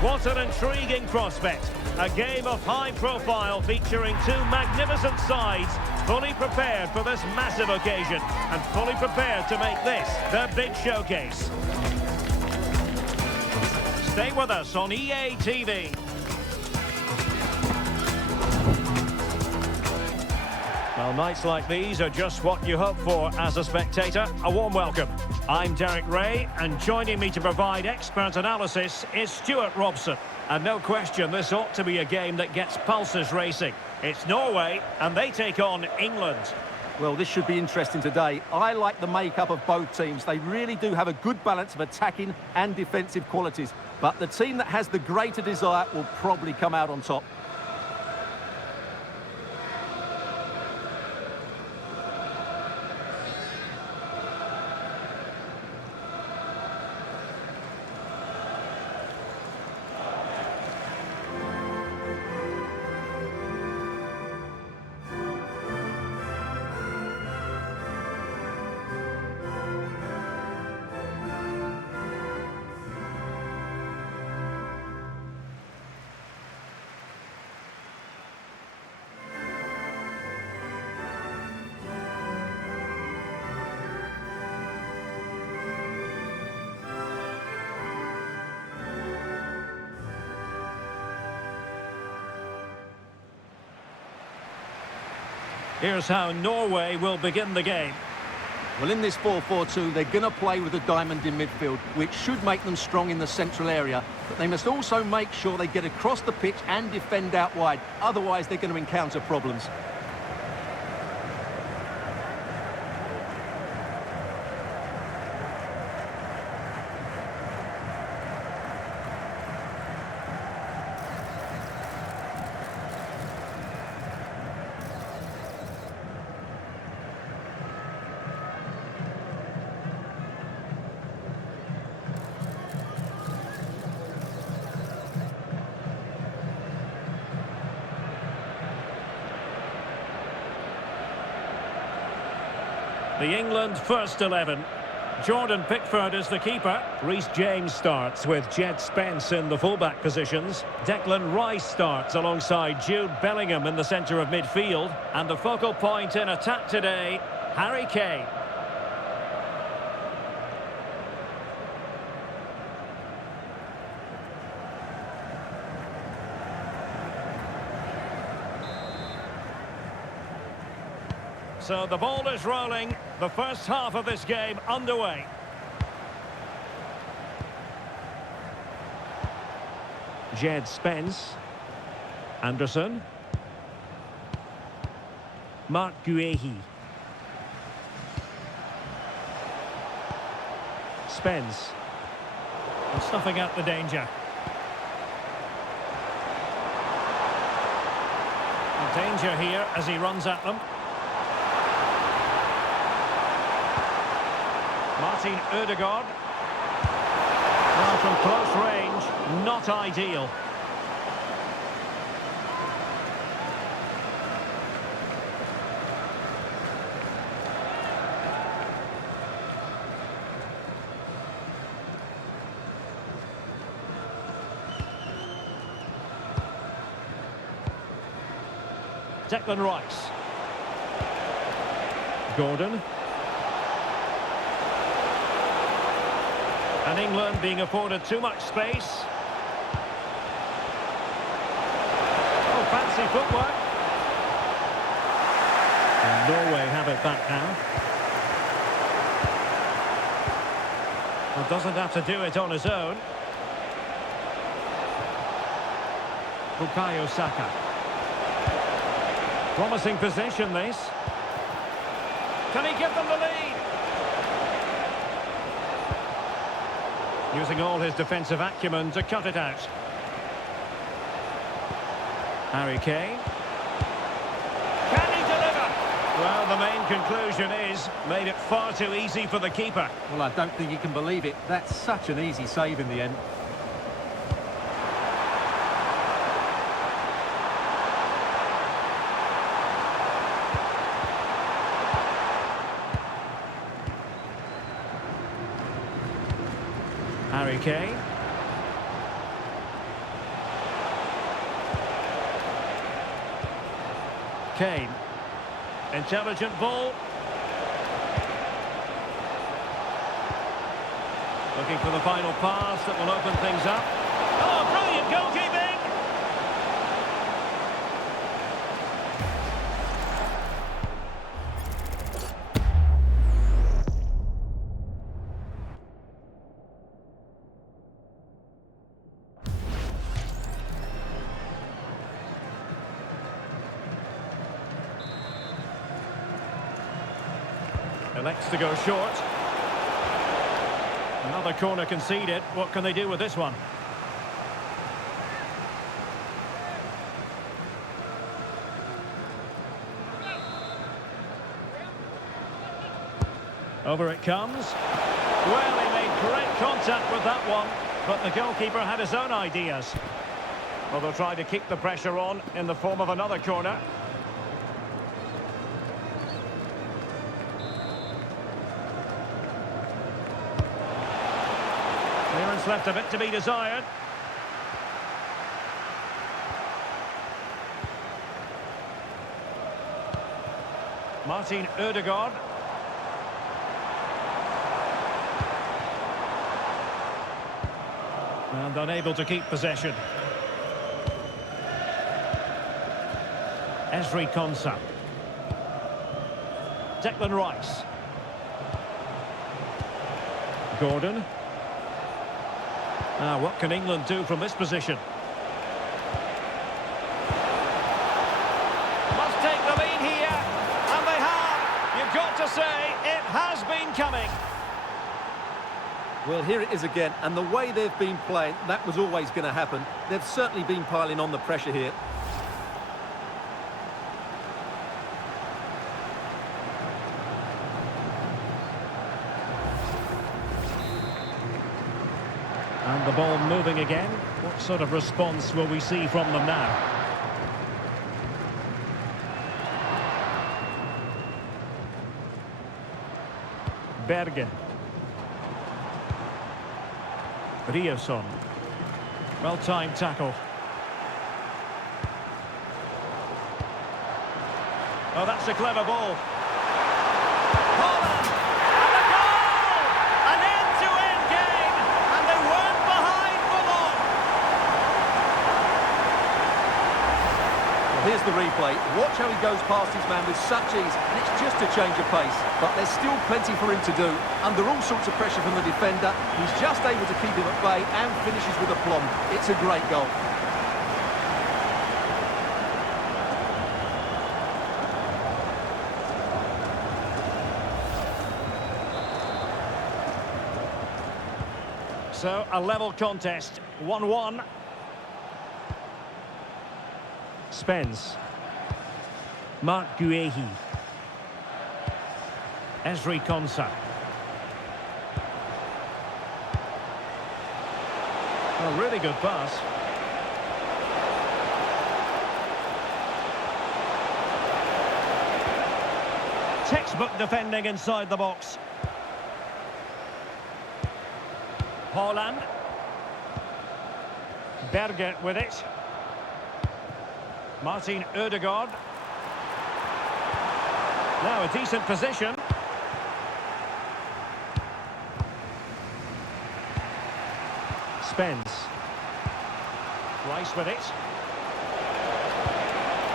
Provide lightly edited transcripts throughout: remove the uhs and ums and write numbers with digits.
What an intriguing prospect. A game of high profile featuring two magnificent sides, fully prepared for this massive occasion and fully prepared to make this their big showcase. Stay with us on EA TV. Well, nights like these are just what you hope for as a spectator. A warm welcome. I'm Derek Ray, and joining me to provide expert analysis is Stuart Robson. And no question, this ought to be a game that gets pulses racing. It's Norway, and they take on England. Well, this should be interesting today. I like the makeup of both teams. They really do have a good balance of attacking and defensive qualities. But the team that has the greater desire will probably come out on top. Here's how Norway will begin the game. Well, in this 4-4-2, they're going to play with a diamond in midfield, which should make them strong in the central area. But they must also make sure they get across the pitch and defend out wide. Otherwise, they're going to encounter problems. The England first 11. Jordan Pickford is the keeper. Reece James starts with Jed Spence in the fullback positions. Declan Rice starts alongside Jude Bellingham in the centre of midfield. And the focal point in attack today, Harry Kane. So the ball is rolling. The first half of this game underway. Jed Spence. Anderson. Mark Guehi. Spence. And snuffing out the danger. And danger here as he runs at them. Martin Ødegaard. Well, from close range, not ideal. Declan Rice. Gordon. And England being afforded too much space. Oh, fancy footwork. And Norway have it back now. Well, doesn't have to do it on his own. Bukayo Saka. Promising possession, this. Can he give them the lead? Using all his defensive acumen to cut it out. Harry Kane. Can he deliver? Well, the main conclusion is, made it far too easy for the keeper. Well, I don't think you can believe it. That's such an easy save in the end. Harry Kane. Kane. Intelligent ball. Looking for the final pass that will open things up. Oh, brilliant goalkeeping! Elects to go short. Another corner conceded. What can they do with this one? Over it comes. Well, he made great contact with that one, but the goalkeeper had his own ideas. Well, they'll try to keep the pressure on in the form of another corner. Clearance left a bit to be desired. Martin Ødegaard. And unable to keep possession. Ezri Konsa. Declan Rice. Gordon. What can England do from this position? Must take the lead here, and they have. You've got to say, it has been coming. Well, here it is again, and the way they've been playing, that was always going to happen. They've certainly been piling on the pressure here. And the ball moving again. What sort of response will we see from them now? Bergen. Riosson. Well-timed tackle. Oh, that's a clever ball. Haaland! And a goal! An end-to-end game! And they weren't behind for long! Well, here's the replay. Watch how he goes past his man with such ease, and it's just a change of pace. But there's still plenty for him to do. Under all sorts of pressure from the defender, he's just able to keep him at bay and finishes with aplomb. It's a great goal. So, a level contest, 1-1. Spence. Mark Guehi. Ezri Konsa. A really good pass. Textbook defending inside the box. Haaland. Berger with it. Martin Ødegaard. Now a decent position. Spence. Rice with it.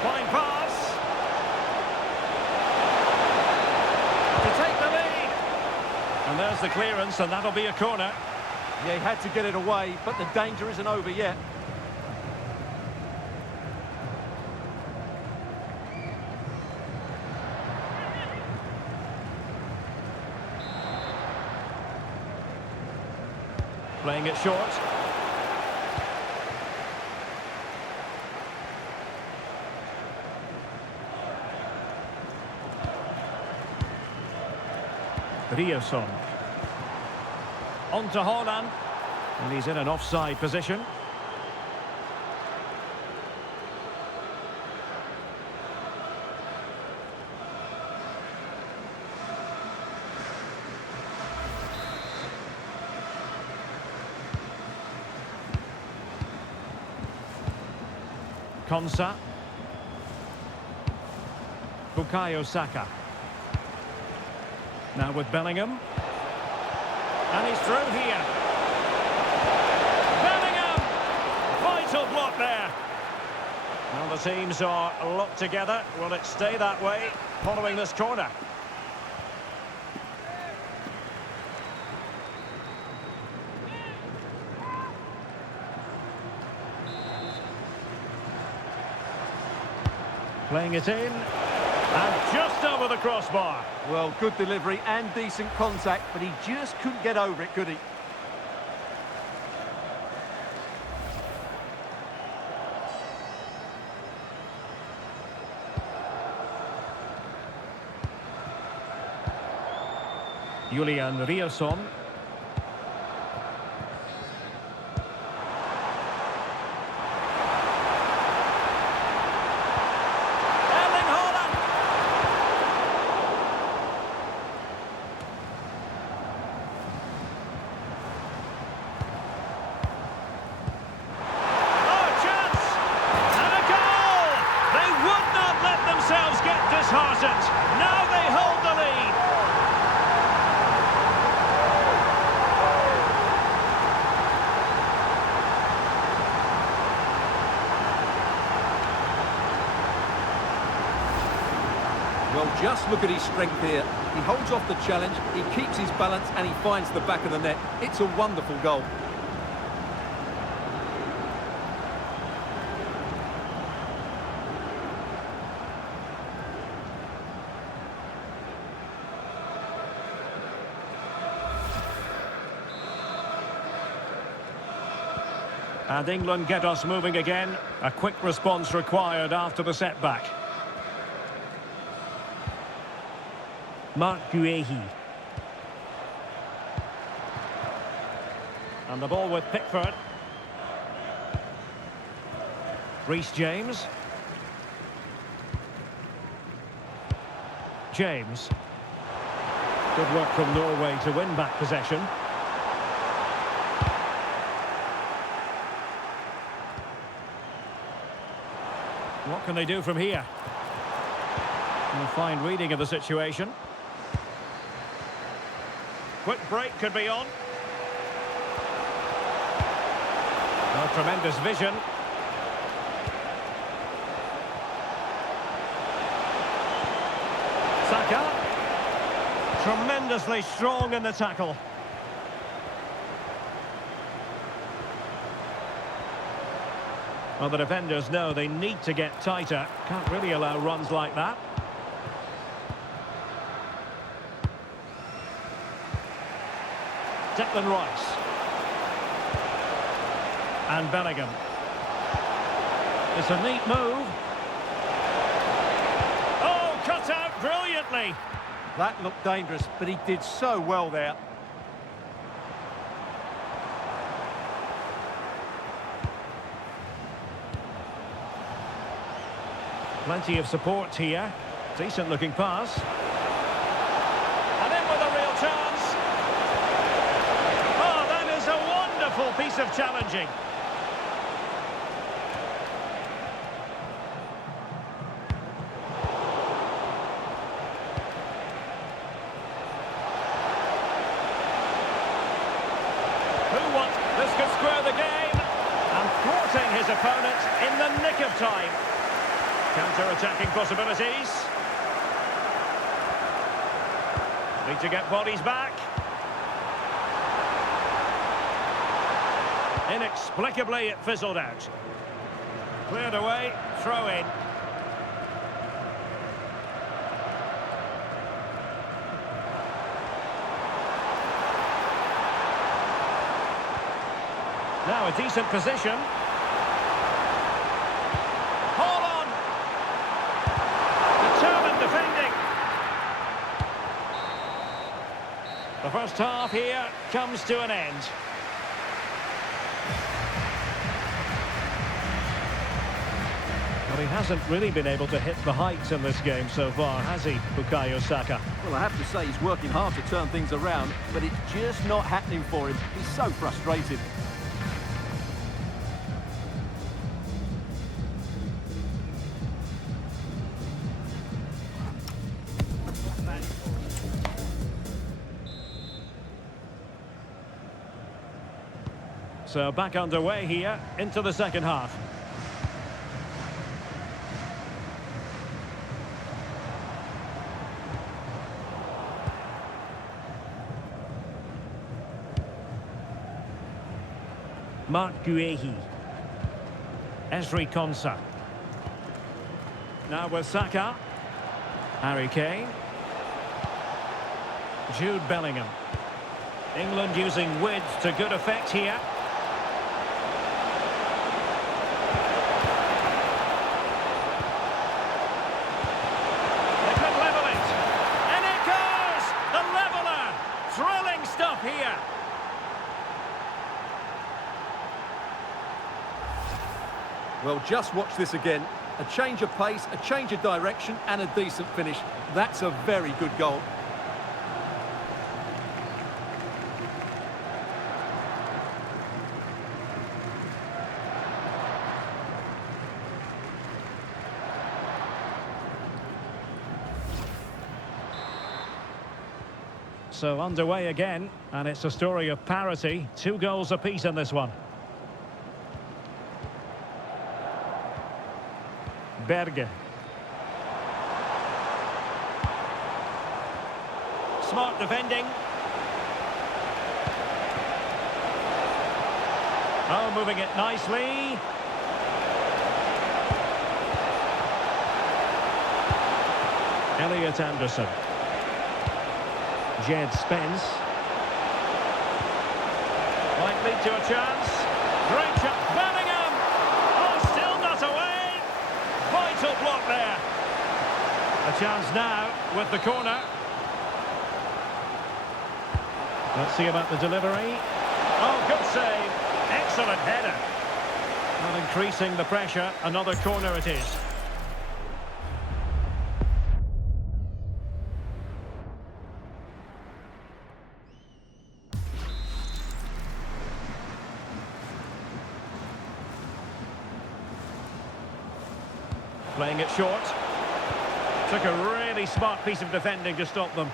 Fine pass. To take the lead. And there's the clearance, and that'll be a corner. Yeah, he had to get it away, but the danger isn't over yet. Playing it short. Riosson. On to Haaland. And he's in an offside position. Konsa. Bukayo Saka. Now with Bellingham. And he's through here. Bellingham! Vital block there. Well, the teams are locked together. Will it stay that way following this corner? Playing it in. And just over the crossbar. Well, good delivery and decent contact, but he just couldn't get over it, could he? Julian Riasson. Erling Haaland. Oh, chance! And a goal! They would not let themselves get disheartened. Now they hold the lead. Well, just look at his strength here. He holds off the challenge, he keeps his balance, and he finds the back of the net. It's a wonderful goal. And England get us moving again. A quick response required after the setback. Mark Guehi. And the ball with Pickford. Reece James. James. Good work from Norway to win back possession. What can they do from here? A fine reading of the situation. Quick break could be on. Oh, tremendous vision. Saka. Tremendously strong in the tackle. Well, the defenders know they need to get tighter. Can't really allow runs like that. Declan Rice. And Bellingham. It's a neat move. Oh, cut out brilliantly. That looked dangerous, but he did so well there. Plenty of support here. Decent looking pass. And in with a real chance. Oh, that is a wonderful piece of challenging. Who wants? This could square the game. And thwarting his opponent in the nick of time. Counter-attacking possibilities. Need to get bodies back. Inexplicably, it fizzled out. Cleared away, throw in. Now a decent position. The first half here comes to an end. Well, he hasn't really been able to hit the heights in this game so far, has he, Bukayo Saka? Well, I have to say he's working hard to turn things around, but it's just not happening for him. He's so frustrated. So back underway here into the second half. Mark Guehi. Esri Konsa. Now with Saka. Harry Kane. Jude Bellingham. England using width to good effect here. They could level it. And it goes! The leveller! Thrilling stuff here. Well, just watch this again. A change of pace, a change of direction, and a decent finish. That's a very good goal. So underway again, and it's a story of parity. 2 goals apiece in this one. Berge. Smart defending. Oh, moving it nicely. Elliot Anderson. Jed Spence. Might lead to a chance. Great shot. Bellingham! Oh, still not away. Vital block there. A chance now with the corner. Let's see about the delivery. Oh, good save. Excellent header. Not increasing the pressure. Another corner it is. Playing it short. Took a really smart piece of defending to stop them.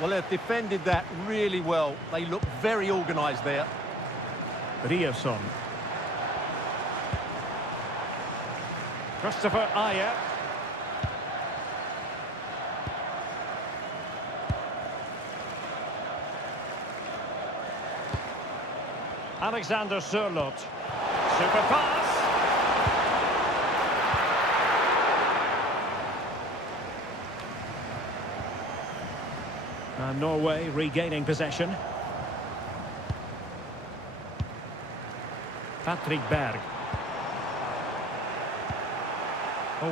Well, they've defended that really well. They look very organised there. Riasson. Christopher Ayer. Alexander Sørloth. Super pass. And Norway regaining possession. Patrick Berg.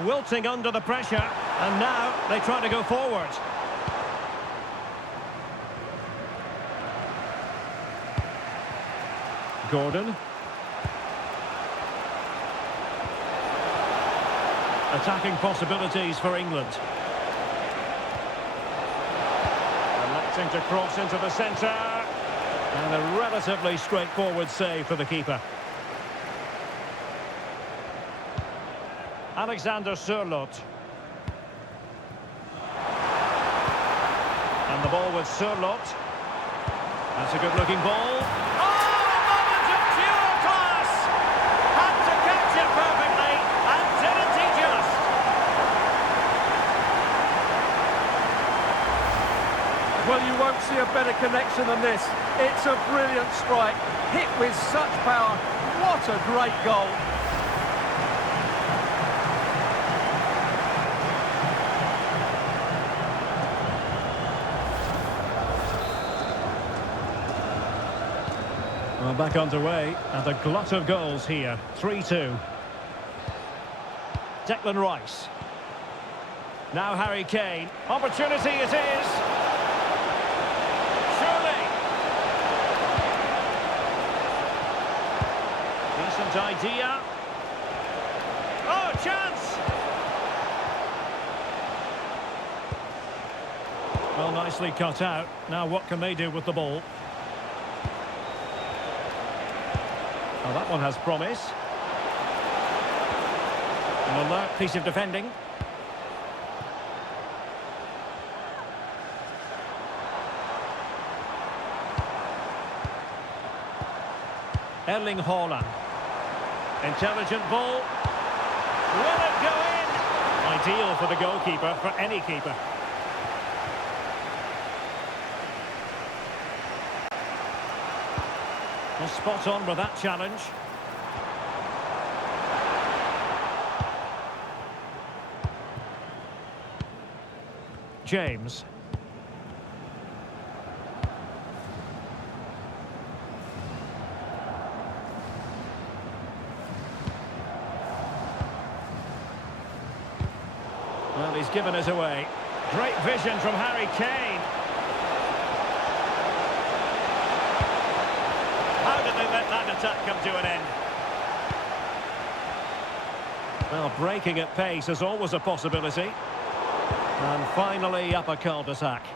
Wilting under the pressure, and now they try to go forward. Gordon. Attacking possibilities for England. Electing to cross into the centre. And a relatively straightforward save for the keeper. Alexander Sørloth. And the ball with Sørloth. That's a good-looking ball. Oh, a moment of pure class! Had to catch it perfectly, and didn't he just? Well, you won't see a better connection than this. It's a brilliant strike, hit with such power. What a great goal. Well, back underway, and a glut of goals here. 3-2. Declan Rice. Now Harry Kane. Opportunity it is. Surely. Decent idea. Oh, chance! Well, nicely cut out. Now what can they do with the ball? Well, that one has promise. An alert piece of defending. Erling Haaland. Intelligent ball. Will it go in? Ideal for the goalkeeper, for any keeper. Well, spot on with that challenge. James. Well, he's given us away. Great vision from Harry Kane. How did they let that attack come to an end? Well, breaking at pace is always a possibility. And finally up a cul-de-sac.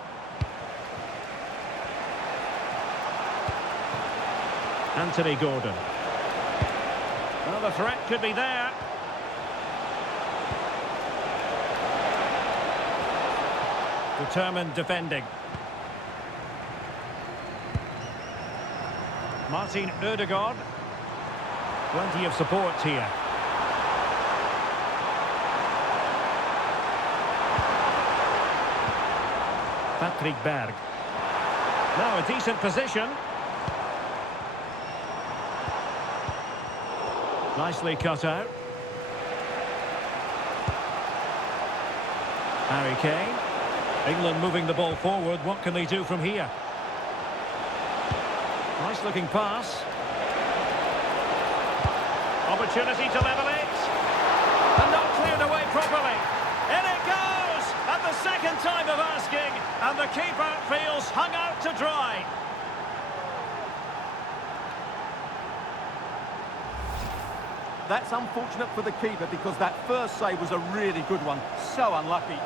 Anthony Gordon. Well, the threat could be there. Determined defending. Martin Ødegaard. Plenty of support here. Patrick Berg. Now a decent position. Nicely cut out. Harry Kane. England moving the ball forward. What can they do from here? Nice looking pass. Opportunity to level it. And not cleared away properly. In it goes! At the second time of asking. And the keeper feels hung out to dry. That's unfortunate for the keeper because that first save was a really good one. So unlucky.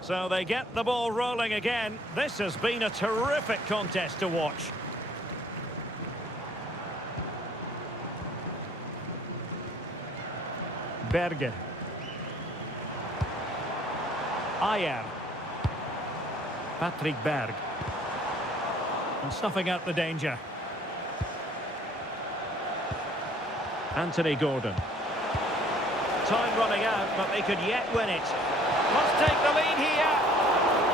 So they get the ball rolling again. This has been a terrific contest to watch. Berge. Ayer. Patrick Berg. And snuffing out the danger. Anthony Gordon. Time running out, but they could yet win it. Must take the lead here.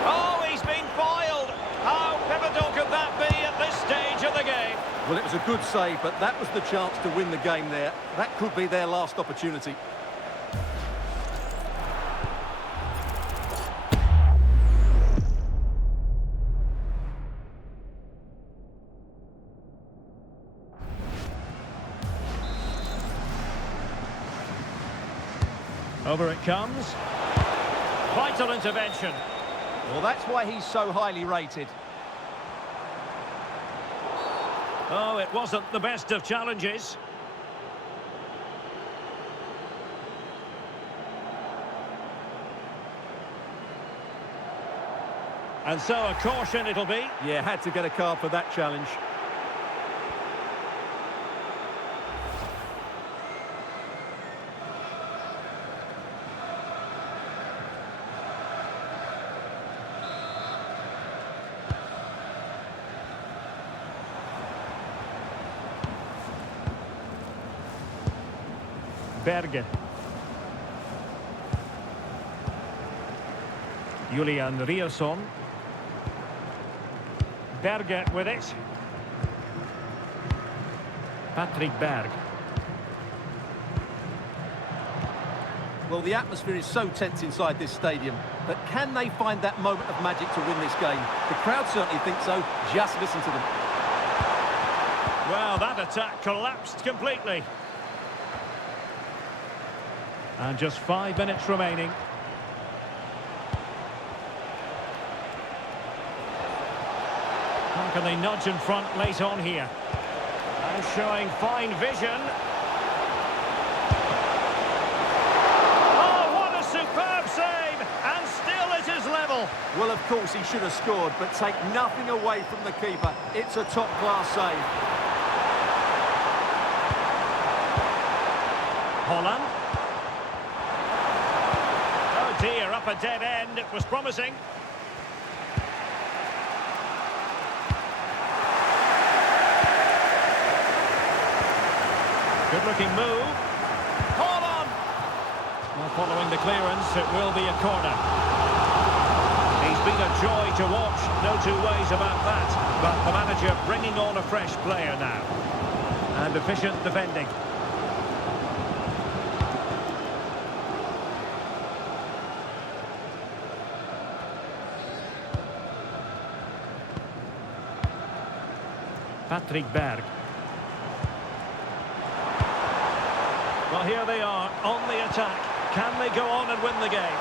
Oh, he's been foiled. How pivotal could that be at this stage of the game? Well, it was a good save, but that was the chance to win the game there. That could be their last opportunity. Over it comes. Vital intervention. Well, that's why he's so highly rated. Oh, it wasn't the best of challenges. And so a caution it'll be. Yeah, had to get a card for that challenge. Berge. Julian Riasson. Berge with it. Patrick Berg. Well, the atmosphere is so tense inside this stadium, but can they find that moment of magic to win this game? The crowd certainly think so. Just listen to them. Well, that attack collapsed completely. And just 5 minutes remaining. How can they nudge in front late on here? And showing fine vision. Oh, what a superb save! And still it is level. Well, of course, he should have scored, but take nothing away from the keeper. It's a top-class save. Haaland. Oh dear, up a dead end. It was promising. Good-looking move. Haaland! Well, following the clearance, it will be a corner. He's been a joy to watch, no two ways about that. But the manager bringing on a fresh player now. And efficient defending. Patrick Berg. Well, here they are, on the attack. Can they go on and win the game?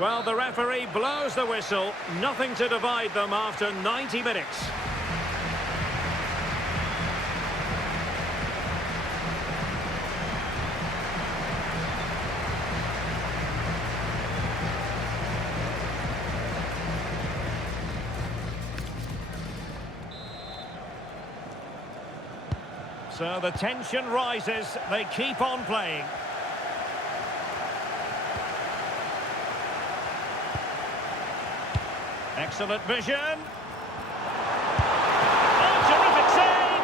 Well, the referee blows the whistle. Nothing to divide them after 90 minutes. So the tension rises. They keep on playing. Excellent vision. Oh, terrific save!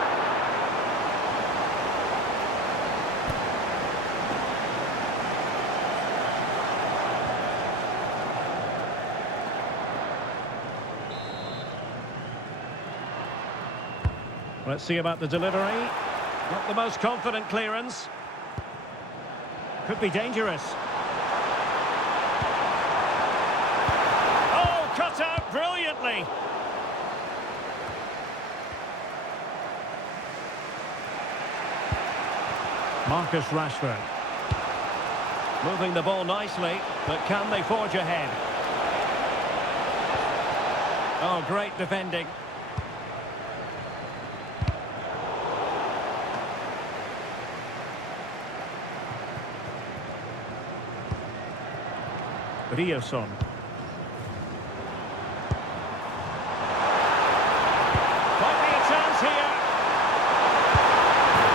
Let's see about the delivery. Not the most confident clearance. Could be dangerous. Oh, cut out brilliantly. Marcus Rashford. Moving the ball nicely, but can they forge ahead? Oh, great defending. Riosson. Might be a chance here.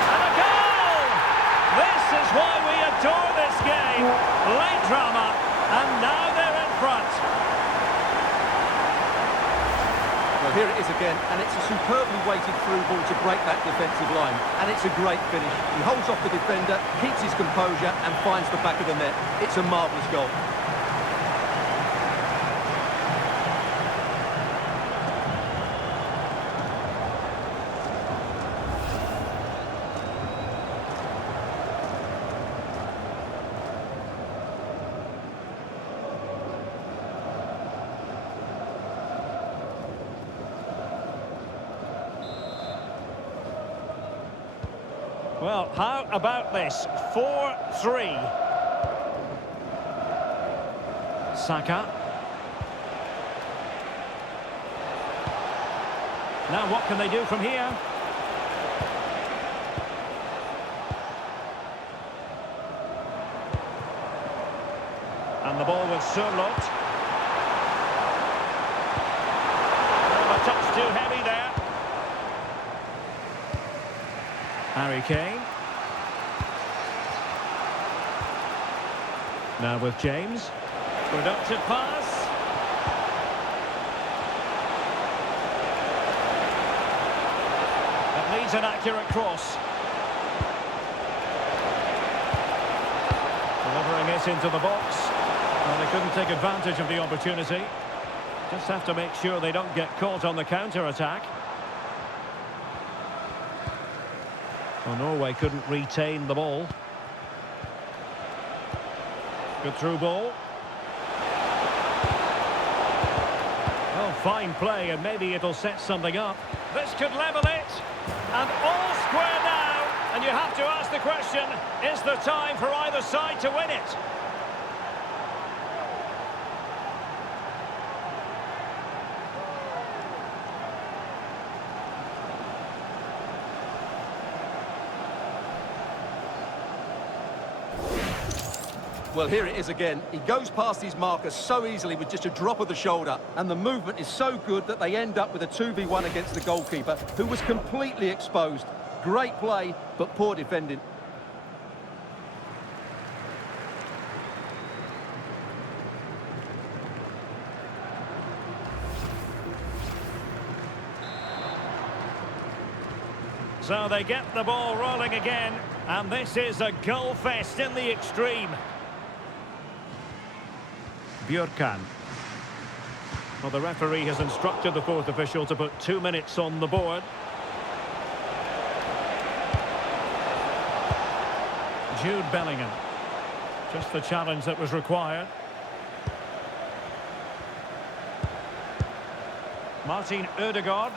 And a goal! This is why we adore this game. Late drama, and now they're in front. Well, here it is again, and it's a superbly weighted through ball to break that defensive line. And it's a great finish. He holds off the defender, keeps his composure, and finds the back of the net. It's a marvellous goal. Well, how about this? 4-3. Saka. Now what can they do from here? And the ball with Sørloth. Oh, a touch too heavy there. Harry Kane. Now with James. Productive pass. That leads an accurate cross. Delivering it into the box. Well, they couldn't take advantage of the opportunity. Just have to make sure they don't get caught on the counter-attack. Well, Norway couldn't retain the ball. Good through ball. Oh, fine play, and maybe it'll set something up. This could level it. And all square now. And you have to ask the question, is there time for either side to win it? Well, here it is again. He goes past his marker so easily with just a drop of the shoulder, and the movement is so good that they end up with a 2v1 against the goalkeeper, who was completely exposed. Great play, but poor defending. So they get the ball rolling again, and this is a goal fest in the extreme. Bjørkan. Well, the referee has instructed the fourth official to put 2 minutes on the board. Jude Bellingham. Just the challenge that was required. Martin Ødegaard.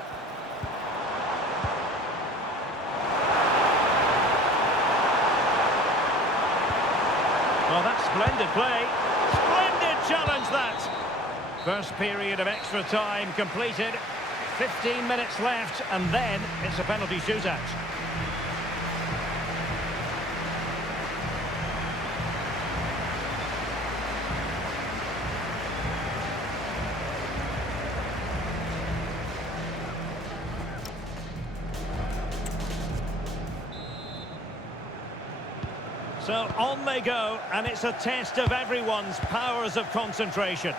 Well, that's splendid play. Splendid challenge, that. First period of extra time completed. 15 minutes left, and then it's a penalty shootout. So on they go, and it's a test of everyone's powers of concentration.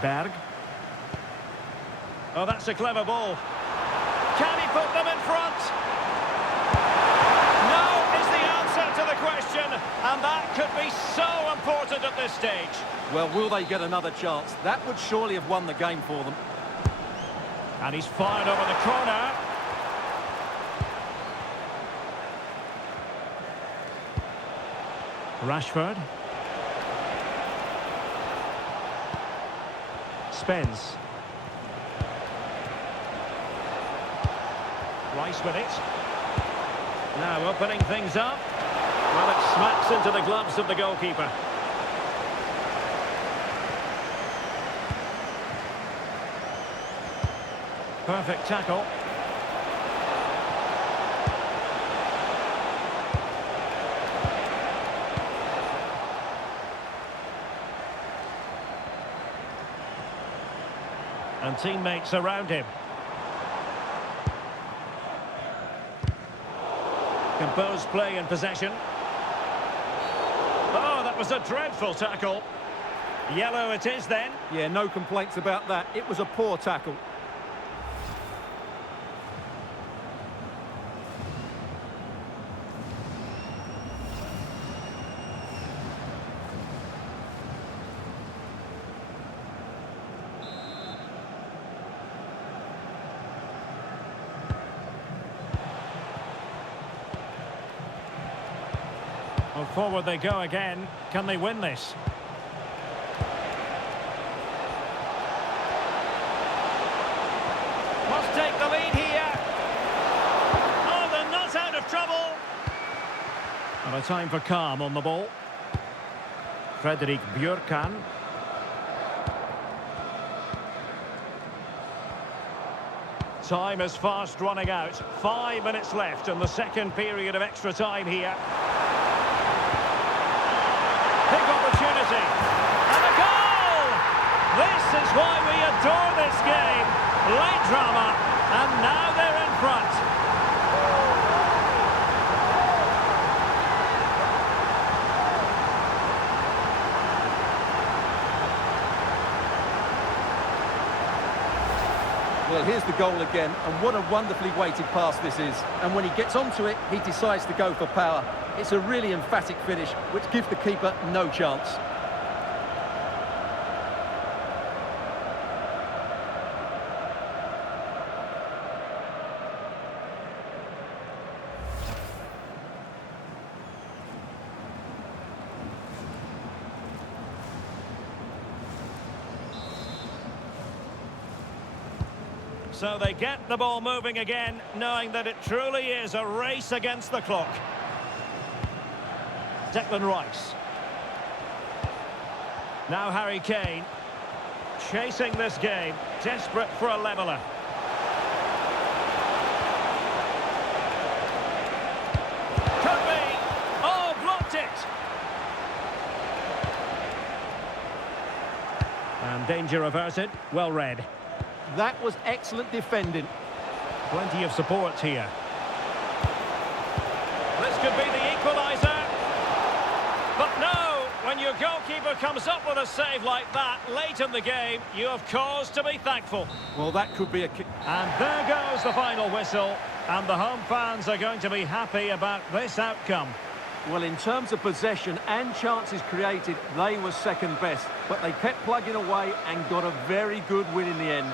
Berg. Oh, that's a clever ball. Can he put them in front? No is the answer to the question, and that could be so important at this stage. Well, will they get another chance? That would surely have won the game for them. And he's fired over the corner. Rashford. Spence. Rice with it. Now opening things up. Well, it smacks into the gloves of the goalkeeper. Perfect tackle. And teammates around him. Composed play and possession. Oh, that was a dreadful tackle. Yellow it is then. Yeah, no complaints about that. It was a poor tackle. Well, forward they go again. Can they win this? Must take the lead here. Oh, they're not out of trouble. And a time for calm on the ball. Fredrik Bjørkan. Time is fast running out. 5 minutes left in the second period of extra time here. Big opportunity. And a goal! This is why we adore this game. Late drama, and now they're in front. Well, here's the goal again, and what a wonderfully weighted pass this is. And when he gets onto it, he decides to go for power. It's a really emphatic finish, which gives the keeper no chance. So they get the ball moving again, knowing that it truly is a race against the clock. Declan Rice. Now Harry Kane. Chasing this game, desperate for a leveller. And danger averted. Well read. That was excellent defending. Plenty of support here. This could be the equaliser. But no, when your goalkeeper comes up with a save like that late in the game, you have cause to be thankful. Well, that could be a kick. And there goes the final whistle. And the home fans are going to be happy about this outcome. Well, in terms of possession and chances created, they were second best. But they kept plugging away and got a very good win in the end.